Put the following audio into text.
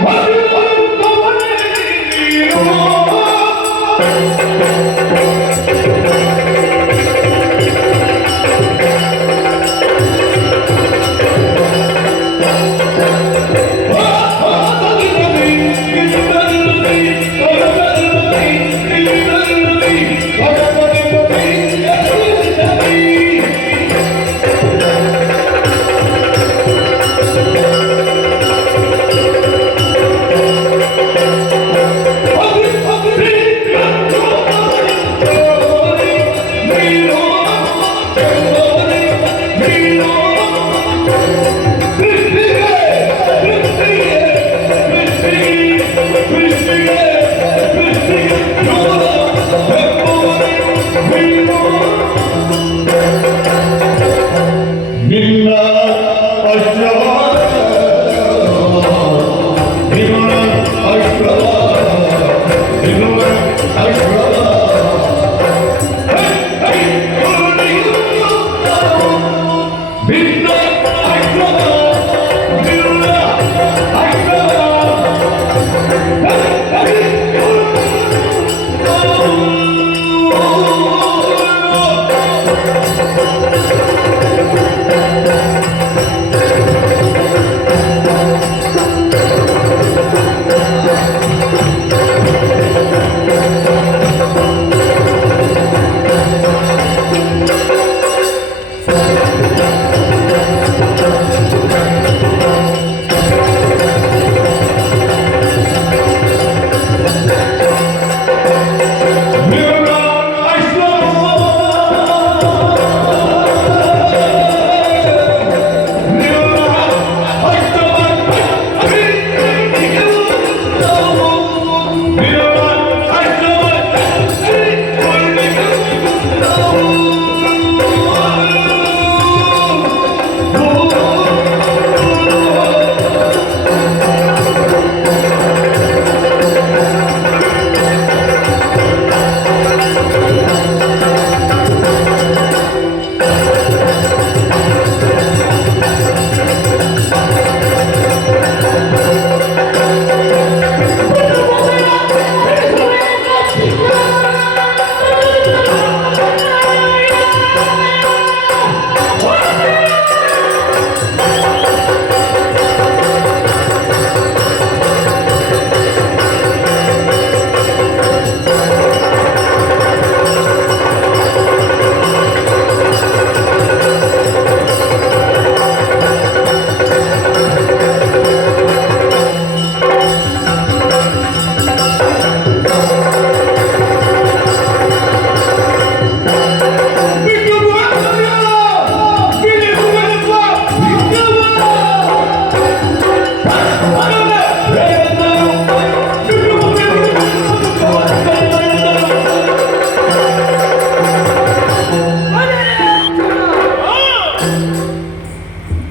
Thank you.